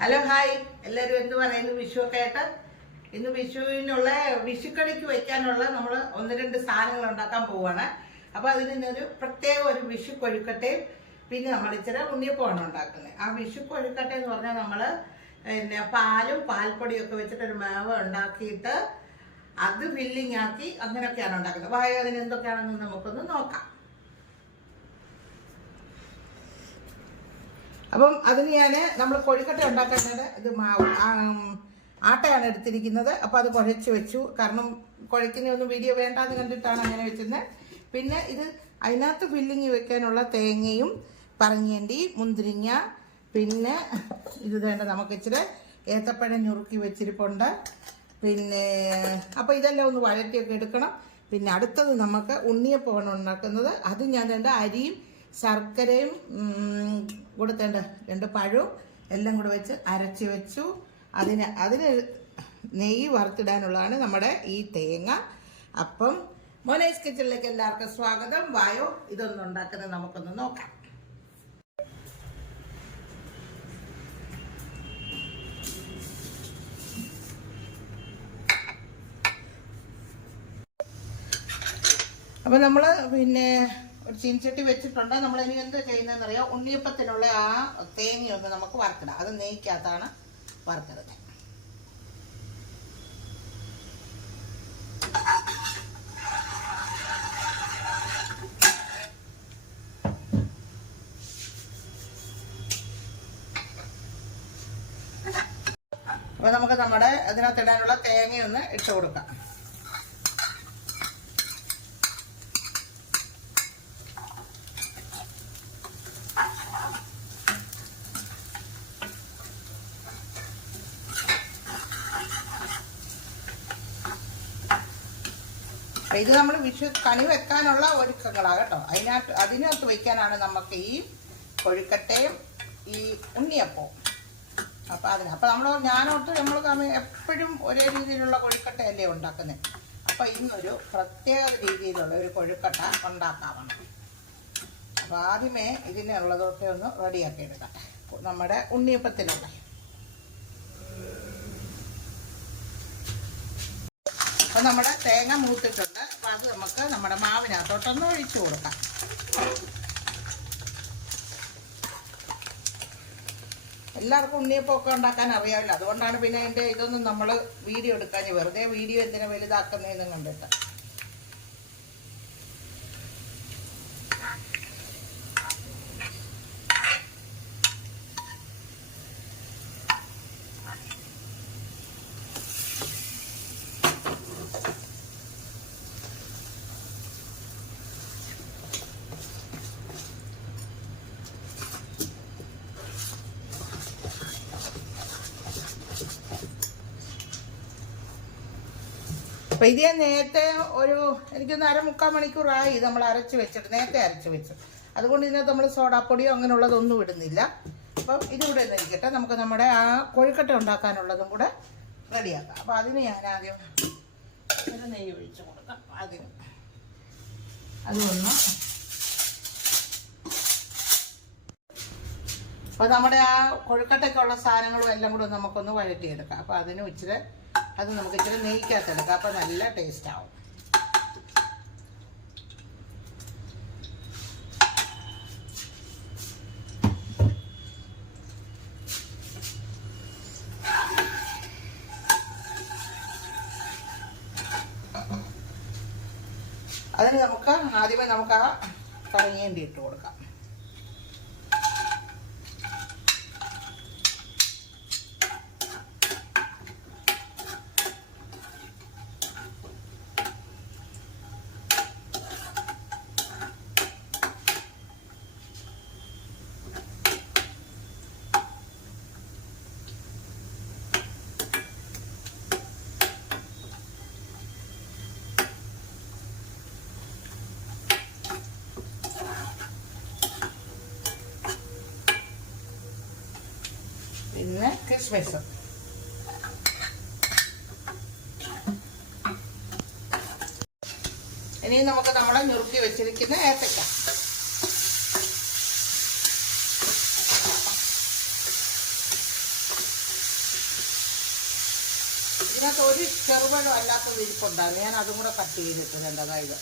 Hello hi എല്ലാവരും എന്ത് പറയുന്നു വിഷുവൊക്കെ ആയിട്ട് ഇന്ന് വിഷുവിനുള്ള വിഷുക്കണിക്ക് വെക്കാനുള്ള നമ്മൾ ഒന്ന് രണ്ട് സാധനങ്ങൾ ഉണ്ടാക്കാൻ പോവാണ്. അപ്പോൾ അതിനൊരു പ്രത്യേക ഒരു വിഷു കൊഴുക്കട്ടയും പിന്നെ നമ്മൾ ഇച്ചിരി ഉണ്ണിയപ്പമാണ് ഉണ്ടാക്കുന്നത്. ആ വിഷു കൊഴുക്കട്ട എന്ന് പറഞ്ഞാൽ നമ്മൾ പിന്നെ പാലും പാൽപ്പൊടിയൊക്കെ വെച്ചിട്ടൊരു മാവ് ഉണ്ടാക്കിയിട്ട് അത് ഫില്ലിങ് ആക്കി അങ്ങനെയൊക്കെയാണ് ഉണ്ടാക്കുന്നത്. വായ അതിന് എന്തൊക്കെയാണെന്ന് നമുക്കൊന്ന് നോക്കാം. അപ്പം അതിന് നമ്മൾ കൊഴുക്കട്ട ഉണ്ടാക്കുന്നത് ഇത് മാവ് ആട്ടയാണ് എടുത്തിരിക്കുന്നത്. അപ്പോൾ അത് കുഴച്ച് വെച്ചു. കാരണം കുഴയ്ക്കുന്നൊന്നും വീഡിയോ വേണ്ടാന്ന് കണ്ടിട്ടാണ് അങ്ങനെ വെച്ചിരുന്നത്. പിന്നെ ഇത് അതിനകത്ത് ഫില്ലിങ് വെക്കാനുള്ള തേങ്ങയും പറങ്ങേണ്ടി മുന്തിരിങ്ങ പിന്നെ ഇത് വേണ്ട നമുക്ക് ഇച്ചിരി ഏത്തപ്പഴം ഞുറുക്കി വെച്ചിരിപ്പുണ്ട്. പിന്നെ അപ്പോൾ ഇതെല്ലാം ഒന്ന് വഴറ്റിയൊക്കെ എടുക്കണം. പിന്നെ അടുത്തത് നമുക്ക് ഉണ്ണിയപ്പമാണ് ഉണ്ടാക്കുന്നത്. അത് ഞാൻ വേണ്ട അരിയും ശർക്കരയും കൊടുത്തേണ്ട രണ്ട് പഴവും എല്ലാം കൂടെ വെച്ച് അരച്ച് വെച്ചു. അതിന് നെയ്യ് വറുത്തിടാനുള്ളതാണ് നമ്മുടെ ഈ തേങ്ങ. അപ്പം മോനേസ് കിച്ചണിലേക്ക് എല്ലാവർക്കും സ്വാഗതം. വായോ ഇതൊന്നും ഉണ്ടാക്കുന്നത് നമുക്കൊന്ന് നോക്കാം. അപ്പം നമ്മൾ പിന്നെ ഒരു ചീനിച്ചട്ടി വെച്ചിട്ടുണ്ട്. നമ്മളിനി എന്താ ചെയ്യുന്നതെന്ന് അറിയാം, ഉണ്ണിയപ്പത്തിനുള്ള ആ തേങ്ങയൊന്ന് നമുക്ക് വറുത്തിടാം. അത് നെയ്ക്കകത്താണ് വറുത്തിടുന്നത്. അപ്പോൾ നമുക്ക് നമ്മുടെ അതിനകത്തിടാനുള്ള തേങ്ങയൊന്ന് ഇട്ട് കൊടുക്കാം. ഇത് നമ്മൾ വിഷു കണി വെക്കാനുള്ള ഒരുക്കങ്ങളാണ് കേട്ടോ. അതിനകത്ത് വയ്ക്കാനാണ് നമുക്ക് ഈ കൊഴുക്കട്ടയും ഈ ഉണ്ണിയപ്പവും. അപ്പോൾ ഞാനോട്ട് നമ്മൾ എപ്പോഴും ഒരേ രീതിയിലുള്ള കൊഴുക്കട്ടയല്ലേ ഉണ്ടാക്കുന്നത്. അപ്പോൾ ഇന്നൊരു പ്രത്യേക രീതിയിലുള്ള ഒരു കൊഴുക്കട്ട ഉണ്ടാക്കാവുന്നു. അപ്പോൾ ആദ്യമേ ഇതിനുള്ളതൊക്കെ ഒന്ന് റെഡിയാക്കി എടുക്കട്ടെ. നമ്മുടെ ഉണ്ണിയപ്പത്തിനുള്ള അപ്പോൾ നമ്മുടെ തേങ്ങ മൂത്തിട്ടുണ്ട്. അപ്പോൾ അത് നമുക്ക് നമ്മുടെ മാവിനകത്തോട്ടൊന്ന് ഒഴിച്ചു കൊടുക്കാം. എല്ലാവർക്കും ഉണ്ണിയപ്പമൊക്കെ ഉണ്ടാക്കാൻ അറിയാമല്ലോ. അതുകൊണ്ടാണ് പിന്നെ എൻ്റെ ഇതൊന്നും നമ്മൾ വീഡിയോ എടുക്കാൻ, വെറുതെ വീഡിയോ എന്തിനാ വലുതാക്കുന്നതെന്നും കണ്ടിട്ട്. അപ്പം ഇത് നേരത്തെ എനിക്കൊന്ന് 1/4 മണിക്കൂറായി നമ്മൾ അരച്ച് വെച്ചിട്ട്, നേരത്തെ അരച്ച് വെച്ചു. അതുകൊണ്ട് ഇതിനകത്ത് നമ്മൾ സോഡാപ്പൊടിയോ അങ്ങനെയുള്ളതൊന്നും ഇടുന്നില്ല. അപ്പം ഇതിവിടെ ഇരിക്കട്ടെ. നമുക്ക് നമ്മുടെ ആ കൊഴുക്കട്ട ഉണ്ടാക്കാനുള്ളതും കൂടെ റെഡിയാക്കാം. അപ്പോൾ അതിന് ഞാൻ ആദ്യം ഒരു നെയ്യ് ഒഴിച്ച് കൊടുക്കാം. അതൊന്ന് അപ്പോൾ നമ്മുടെ ആ കൊഴുക്കട്ടയ്ക്കുള്ള സാധനങ്ങളും എല്ലാം കൂടെ നമുക്കൊന്ന് വഴറ്റിയെടുക്കാം. അപ്പോൾ അത് നമുക്ക് ഇച്ചിരി നെയ്ക്കകത്തെടുക്കാം. അപ്പോൾ നല്ല ടേസ്റ്റ് ആവും. അതിന് ആദ്യമേ നമുക്ക് ആ പറങ്ങേണ്ടി ഇട്ട് കൊടുക്കാം. പിന്നെ കിസ്മിസ്. ഇനി നമുക്ക് നമ്മളെ ഞുറുക്കി വെച്ചിരിക്കുന്ന ഏത്തക്ക. ഇതിനകത്ത് ഒരു ചെറുപഴം അല്ലാത്തത് ഇരിപ്പുണ്ടായിരുന്നു, ഞാൻ അതും കൂടെ കട്ട് ചെയ്തിട്ടുണ്ട്. എൻ്റെ അതായത്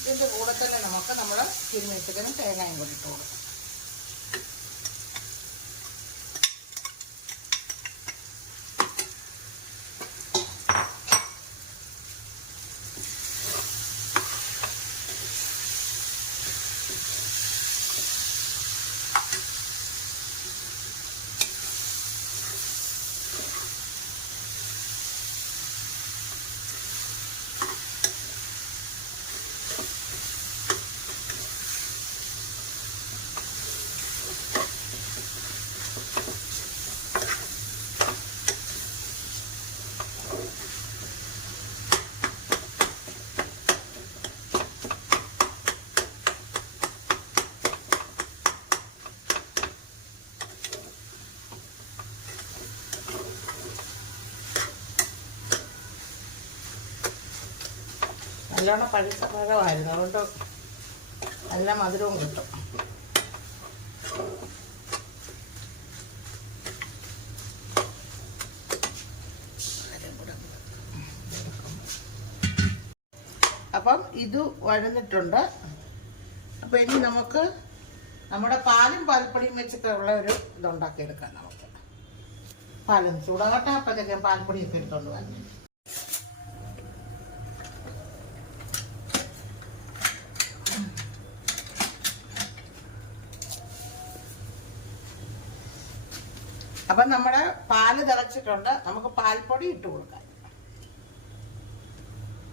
ഇതിൻ്റെ കൂടെ തന്നെ നമുക്ക് നമ്മൾ തിരുമ്മി വെച്ചിട്ട് തേങ്ങയും കൂടി ഇട്ട് കൊടുക്കും. നല്ലോണം പഴുത്ത പഴമായിരുന്നു, അതുകൊണ്ട് നല്ല മധുരവും കിട്ടും. അപ്പം ഇത് വഴന്നിട്ടുണ്ട്. അപ്പം ഇനി നമുക്ക് നമ്മുടെ പാലും പാൽപ്പൊടിയും വെച്ചിട്ടുള്ള ഒരു ഇതുണ്ടാക്കിയെടുക്കാം. നമുക്ക് പാലും ചൂടാകട്ടെ, അപ്പോഴത്തേക്കും പാൽപ്പൊടിയൊക്കെ എടുത്തോണ്ട് വന്നു. അപ്പം നമ്മുടെ പാല് തിളച്ചിട്ടുണ്ട്, നമുക്ക് പാൽപ്പൊടി ഇട്ട് കൊടുക്കാം.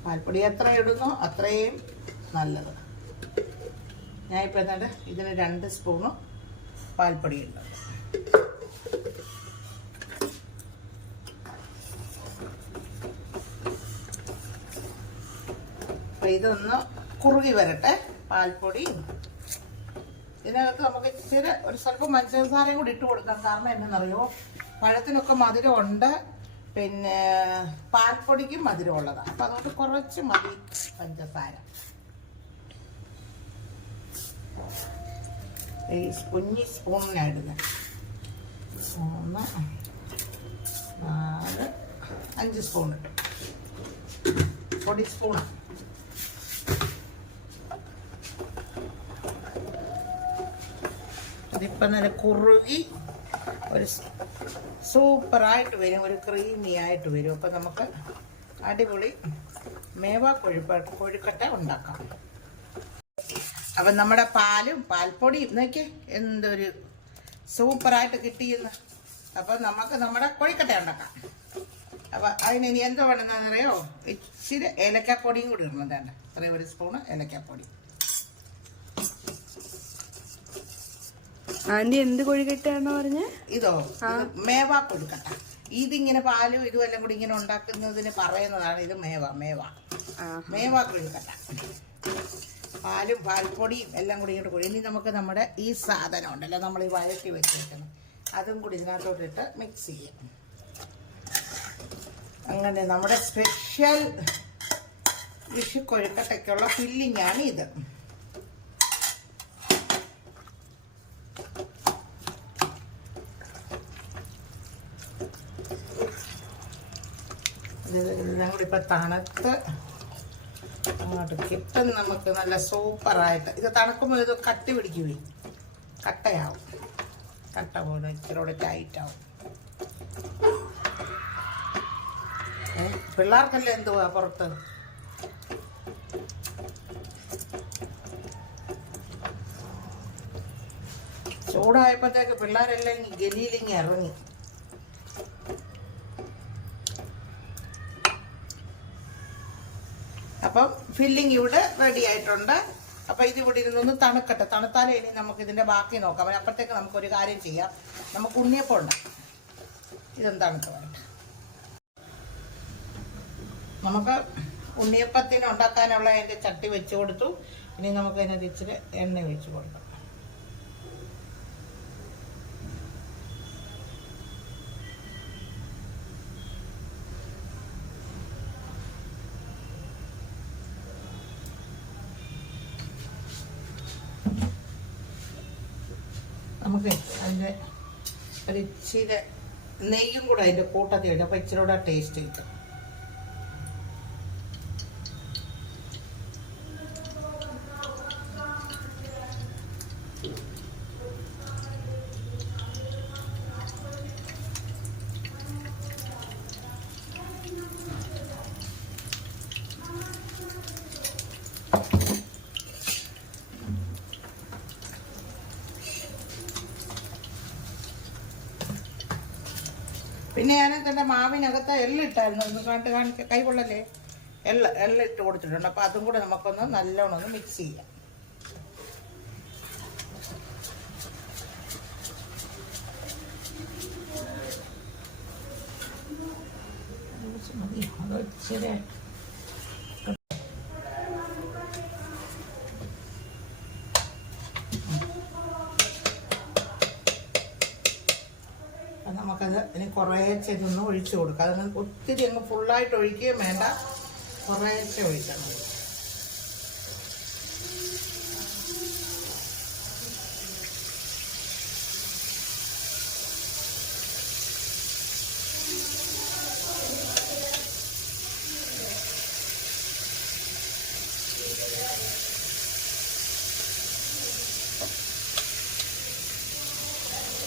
പാൽപ്പൊടി എത്ര ഇടുന്നോ അത്രയും നല്ലത്. ഞാനിപ്പോൾ എന്നിട്ട് ഇതിന് 2 സ്പൂണ് പാൽപ്പൊടി ഉണ്ട്. അപ്പം ഇതൊന്ന് കുറുകി വരട്ടെ പാൽപ്പൊടി. ഇതിനകത്ത് നമുക്ക് ഇച്ചിരി ഒരു സ്വല്പം പഞ്ചസാരയും കൂടി ഇട്ട് കൊടുക്കാം. കാരണം എന്താണെന്നറിയോ, പഴത്തിനൊക്കെ മധുരം ഉണ്ട്, പിന്നെ പാൽപ്പൊടിക്കും മധുരം ഉള്ളതാണ്. അപ്പം അതുകൊണ്ട് കുറച്ച് മതി പഞ്ചസാര. ഈ കുഞ്ഞി സ്പൂണിനായിടുന്നത് 3, 4, 5 സ്പൂൺ ഇട്ടു. പൊടി സ്പൂണാണ്. ഇതിപ്പം നല്ല കുറുകി ഒരു സൂപ്പറായിട്ട് വരും, ഒരു ക്രീമി ആയിട്ട് വരും. അപ്പം നമുക്ക് അടിപൊളി മേവ കൊഴുക്കട്ട ഉണ്ടാക്കാം. അപ്പം നമ്മുടെ പാലും പാൽപ്പൊടിയും നോക്കി എന്തൊരു സൂപ്പറായിട്ട് കിട്ടിയെന്ന്. അപ്പം നമുക്ക് നമ്മുടെ കൊഴുക്കട്ട ഉണ്ടാക്കാം. അപ്പം അതിന് ഇനി എന്തോ വേണമെന്നറിയോ, ഇച്ചിരി ഏലക്കാപ്പൊടിയും കൂടി ഇടണം. വേണ്ട ഇത്രയും 1 സ്പൂണ് ഏലക്കാപ്പൊടി. ആന്റി എന്ത് കൊഴുക്കട്ടാണെന്ന് പറഞ്ഞേ? ഇതോ മേവ കൊഴുക്കട്ട. ഇതിങ്ങനെ പാലും ഇതും എല്ലാം കൂടി ഇങ്ങനെ ഉണ്ടാക്കുന്നതിന് പറയുന്നതാണ് ഇത് മേവ കൊഴുക്കട്ട. പാലും പാൽപ്പൊടിയും എല്ലാം കൂടി ഇങ്ങോട്ട് കൂടി. ഇനി നമുക്ക് നമ്മുടെ ഈ സാധനം ഉണ്ടല്ലോ, നമ്മൾ ഈ വഴറ്റി വെച്ചിരിക്കുന്നത്, അതും കൂടി ഇതിനകത്തോട്ടിട്ട് മിക്സ് ചെയ്യാം. അങ്ങനെ നമ്മുടെ സ്പെഷ്യൽ വിഷു കൊഴുക്കട്ടയ്ക്കുള്ള ഫില്ലിങ്ങാണ് ഇത്. ഇതെല്ലാം കൂടി ഇപ്പം തണുത്ത് അങ്ങോട്ട് കിട്ടും. നമുക്ക് നല്ല സൂപ്പറായിട്ട് ഇത് തണുക്കുമ്പോൾ ഇത് കട്ടി പിടിക്കുവേ, കട്ടയാവും. കട്ട പോലെ ഇച്ചിരി ടൈറ്റാവും. പിള്ളേർക്കല്ലേ എന്തുവാ പുറത്ത്. ചൂടായപ്പോഴത്തേക്ക് പിള്ളേരെല്ലാം ഗലിയിലിങ്ങി ഇറങ്ങി. അപ്പം ഫില്ലിങ് ഇവിടെ റെഡി ആയിട്ടുണ്ട്. അപ്പം ഇത് ഇവിടെ ഇരുന്നൊന്ന് തണുക്കട്ടെ. തണുത്താലേ ഇനി നമുക്ക് ഇതിൻ്റെ ബാക്കി നോക്കാം. അപ്പോഴത്തേക്ക് നമുക്കൊരു കാര്യം ചെയ്യാം, നമുക്ക് ഉണ്ണിയപ്പം ഉണ്ടാക്കാം. ഇതൊന്ന് തണുത്ത് വരട്ടെ. നമുക്ക് ഉണ്ണിയപ്പത്തിന് ഉണ്ടാക്കാനുള്ള അതിൻ്റെ ചട്ടി വെച്ച് കൊടുത്തു. ഇനി നമുക്ക് അതിനകത്ത് ഇച്ചിരി എണ്ണ ഒഴിച്ച് കൊടുക്കാം. നമുക്ക് അതിൻ്റെ ഒരു ഇച്ചിരി നെയ്യും കൂടെ അതിൻ്റെ കൂട്ടത്തിൽ വരും. അപ്പോൾ ഇച്ചിരി കൂടെ ടേസ്റ്റ് കിട്ടും. പിന്നെ ഞാൻ എൻ്റെ മാവിനകത്ത് എള്ളിട്ടായിരുന്നു. ഒന്ന് കാണിച്ച് കൈ കൊള്ളല്ലേ, എള്ളിട്ട് കൊടുത്തിട്ടുണ്ട്. അപ്പോൾ അതും കൂടെ നമുക്കൊന്ന് നല്ലോണം ഒന്ന് മിക്സ് ചെയ്യാം. ശരി, നമുക്കത് ഇനി കുറേശ്ശെ ഇതൊന്ന് ഒഴിച്ചു കൊടുക്കാം. അതങ്ങനെ ഒത്തിരി അങ്ങ് ഫുള്ളായിട്ട് ഒഴിക്കുകയും വേണ്ട, കുറേശ്ശെ ഒഴിക്കണം.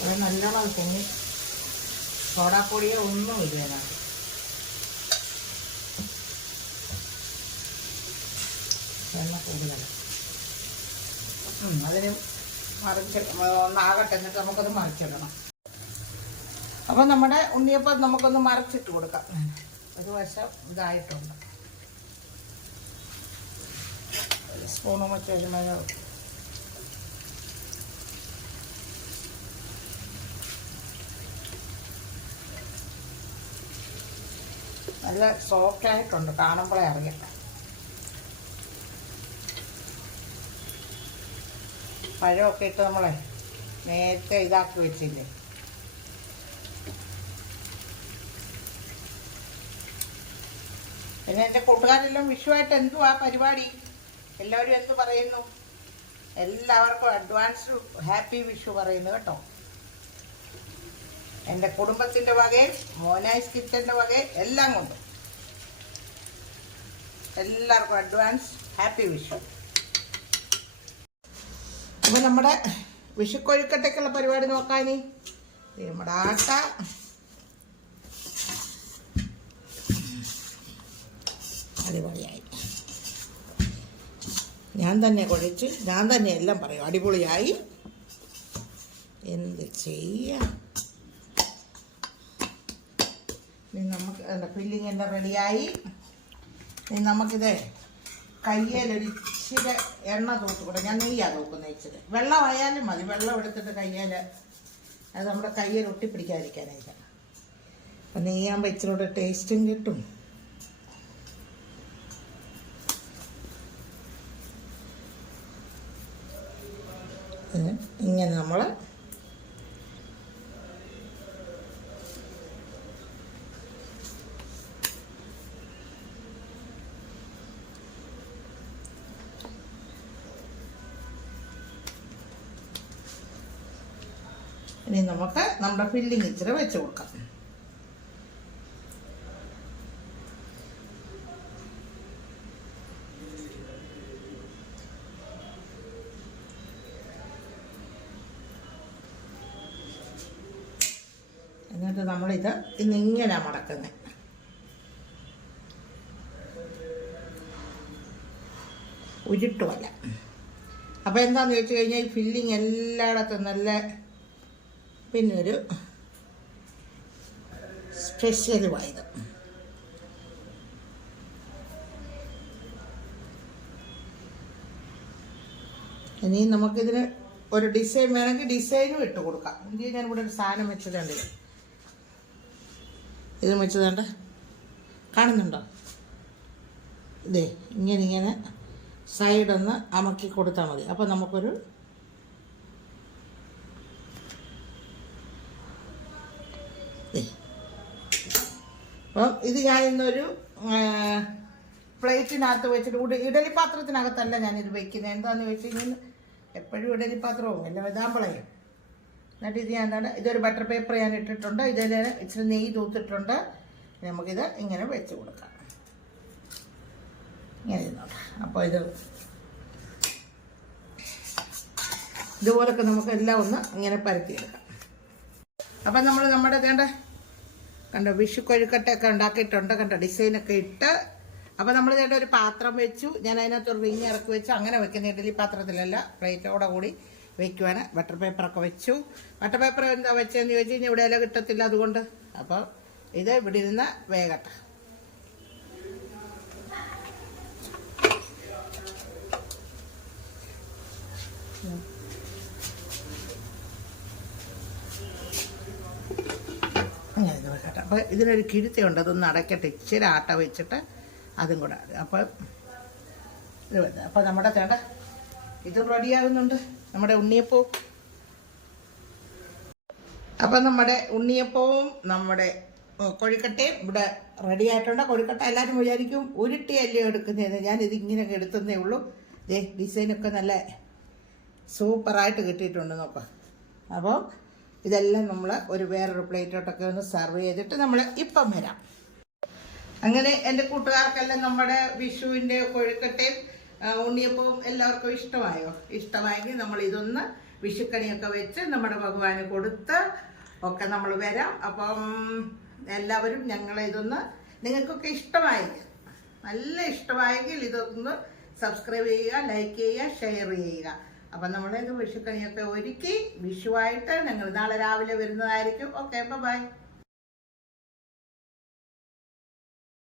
അത് നല്ലോണം പൊങ്ങി, സോഡാപ്പൊടിയോ ഒന്നും ഇല്ല അതിനകത്ത്. എണ്ണ കൂടുതലാണ്. അതിന് ഒന്നാകട്ടെ, എന്നിട്ട് നമുക്കത് മറിച്ചിടണം. അപ്പം നമ്മുടെ ഉണ്ണിയപ്പം നമുക്കൊന്ന് മറിച്ചിട്ട് കൊടുക്കാം. ഒരു വശം ഇതായിട്ടുണ്ട്. സ്പൂണും വെച്ച് വരുമ്പോൾ നല്ല സോഫ്റ്റ് ആയിട്ടുണ്ട്, കാണുമ്പോഴേ അറിയാം. പഴമൊക്കെ ഇട്ട് നമ്മളെ നേരത്തെ ഇതാക്കി വെച്ചില്ലേ. പിന്നെ എൻ്റെ കൂട്ടുകാരെല്ലാം വിഷുവായിട്ട് എന്തുവാ പരിപാടി, എല്ലാവരും എന്ത് പറയുന്നു? എല്ലാവർക്കും അഡ്വാൻസ് ഹാപ്പി വിഷു പറയുന്നു കേട്ടോ. എൻ്റെ കുടുംബത്തിൻ്റെ വകയും മോനൈസ് കിച്ചൻ്റെ വകയും എല്ലാം കൊണ്ടും എല്ലാവർക്കും അഡ്വാൻസ് ഹാപ്പി വിഷു. അപ്പോൾ നമ്മുടെ വിഷുക്കൊഴുക്കട്ടയ്ക്കുള്ള പരിപാടി നോക്കാനി നമ്മുടെ ആട്ട അടിപൊളിയായി. ഞാൻ തന്നെ കുഴച്ച് ഞാൻ തന്നെ എല്ലാം പറയും അടിപൊളിയായി. എന്ത് ചെയ്യാം, നമുക്ക് ഫില്ലിങ് എല്ലാം റെഡിയായി. ഇനി നമുക്കിത് കയ്യിലൊരു ഇച്ചിരി എണ്ണ തൂത്തുകൂടെ. ഞാൻ നെയ്യാണ് തൂക്കുന്നത്. ഇച്ചിരി വെള്ളമായാലും മതി, വെള്ളം എടുത്തിട്ട് കയ്യിൽ അത് നമ്മുടെ കയ്യിൽ ഒട്ടിപ്പിടിക്കാതിരിക്കാനായിട്ട്. അപ്പം നെയ്യാകുമ്പോൾ ഇച്ചിരി കൂടെ ടേസ്റ്റും കിട്ടും. ഇങ്ങനെ നമ്മൾ ഇനി നമുക്ക് നമ്മുടെ ഫില്ലിങ് ഇച്ചിരി വെച്ച് കൊടുക്കാം. എന്നിട്ട് നമ്മളിത് ഇന്നിങ്ങനെ മടക്കുന്നത്. ഉരുട്ടുമല്ല. അപ്പോൾ എന്താണെന്ന് ചോദിച്ചു കഴിഞ്ഞാൽ ഈ ഫില്ലിങ് എല്ലായിടത്തും നല്ല പിന്നെ ഒരു സ്പെഷ്യലുമായത്. ഇനി നമുക്കിതിന് ഒരു ഡിസൈൻ വേണമെങ്കിൽ ഡിസൈനും ഇട്ട് കൊടുക്കാം. ഇത് ഞാനിവിടെ ഒരു സാധനം വെച്ചതുണ്ട്. ഇത് വെച്ചതുണ്ട്, കാണുന്നുണ്ടോ? ഇതേ ഇങ്ങനെ സൈഡൊന്ന് അമക്കി കൊടുത്താൽ മതി. അപ്പോൾ നമുക്കൊരു അപ്പം ഇത് ഞാൻ ഇന്നൊരു പ്ലേറ്റിനകത്ത് വെച്ചിട്ട് ഇഡലി പാത്രത്തിനകത്തല്ല ഞാനിത് വയ്ക്കുന്നത്. എന്താണെന്ന് വെച്ച് കഴിഞ്ഞാൽ എപ്പോഴും ഇഡലി പാത്രവും എല്ലാം ഇതാകുമ്പോഴേ എന്നിട്ട് ഇത് ഞാൻ എന്താണ് ഇതൊരു ബട്ടർ പേപ്പർ ഞാൻ ഇട്ടിട്ടുണ്ട്. ഇതിൽ ഇച്ചിരി നെയ്യ് തൂത്തിട്ടുണ്ട്. നമുക്കിത് ഇങ്ങനെ വെച്ച് കൊടുക്കാം. ഇങ്ങനെ ഇരുന്നോട്ടെ. അപ്പോൾ ഇതുപോലൊക്കെ നമുക്ക് എല്ലാം ഒന്ന് ഇങ്ങനെ പരത്തിയെടുക്കാം. അപ്പം നമ്മൾ നമ്മുടെ കണ്ടോ വിഷു കൊഴുക്കട്ടയൊക്കെ ഉണ്ടാക്കിയിട്ടുണ്ട്. കണ്ടോ ഡിസൈനൊക്കെ ഇട്ട്. അപ്പോൾ നമ്മൾ ഒരു പാത്രം വെച്ചു. ഞാൻ അതിനകത്ത് ഒരു റിങ് ഇറക്കി വെച്ചു. അങ്ങനെ വെക്കുന്ന ഇഡലി പാത്രത്തിലല്ല, പ്ലേറ്റോടെ കൂടി വയ്ക്കുവാൻ ബട്ടർ പേപ്പറൊക്കെ വെച്ചു. ബട്ടർ പേപ്പർ എന്താ വെച്ചതെന്ന് ചോദിച്ചു കഴിഞ്ഞാൽ ഇവിടെ ഇല കിട്ടത്തില്ല, അതുകൊണ്ട്. അപ്പോൾ ഇത് ഇവിടെ ഇരുന്ന് വേഗട്ടെ. അങ്ങനെ ഇത് വെക്കട്ടെ. അപ്പോൾ ഇതിനൊരു കിഴുത്തയുണ്ട്, അതൊന്ന് അടയ്ക്കട്ടെ. ഇച്ചിരി ആട്ട വെച്ചിട്ട് അതും കൂടെ. അപ്പോൾ ഇത് വെച്ചാൽ അപ്പോൾ നമ്മുടെ ഇത് റെഡിയാകുന്നുണ്ട്, നമ്മുടെ ഉണ്ണിയപ്പവും. അപ്പം നമ്മുടെ ഉണ്ണിയപ്പവും നമ്മുടെ കൊഴുക്കട്ടയും ഇവിടെ റെഡി ആയിട്ടുണ്ട്. കൊഴുക്കട്ട എല്ലാവരും വിചാരിക്കും ഉരുട്ടിയല്ലേ എടുക്കുന്നതെന്ന്. ഞാനിതിങ്ങനെ എടുത്തതേ ഉള്ളൂ. ഡിസൈനൊക്കെ നല്ല സൂപ്പറായിട്ട് കിട്ടിയിട്ടുണ്ട് നോക്കാം. അപ്പോൾ ഇതെല്ലാം നമ്മൾ വേറൊരു പ്ലേറ്റോട്ടൊക്കെ ഒന്ന് സെർവ് ചെയ്തിട്ട് നമ്മൾ ഇപ്പം വരാം. അങ്ങനെ എൻ്റെ കൂട്ടുകാർക്കെല്ലാം നമ്മുടെ വിഷുവിൻ്റെ കൊഴുക്കട്ടയും ഉണ്ണിയപ്പവും എല്ലാവർക്കും ഇഷ്ടമായോ? ഇഷ്ടമായെങ്കിൽ നമ്മൾ ഇതൊന്ന് വിഷുക്കണിയൊക്കെ വെച്ച് നമ്മുടെ ഭഗവാന് കൊടുത്ത് ഒക്കെ നമ്മൾ വരാം. അപ്പം എല്ലാവരും ഇതൊന്ന് നിങ്ങൾക്കൊക്കെ ഇഷ്ടമായെങ്കിൽ, നല്ല ഇഷ്ടമായെങ്കിൽ ഇതൊന്ന് സബ്സ്ക്രൈബ് ചെയ്യുക, ലൈക്ക് ചെയ്യുക, ഷെയർ ചെയ്യുക. അപ്പം നമ്മളിത് വിഷുക്കണിയൊക്കെ ഒരുക്കി വിഷുവായിട്ട് ഞങ്ങൾ നാളെ രാവിലെ വരുന്നതായിരിക്കും. Okay, by.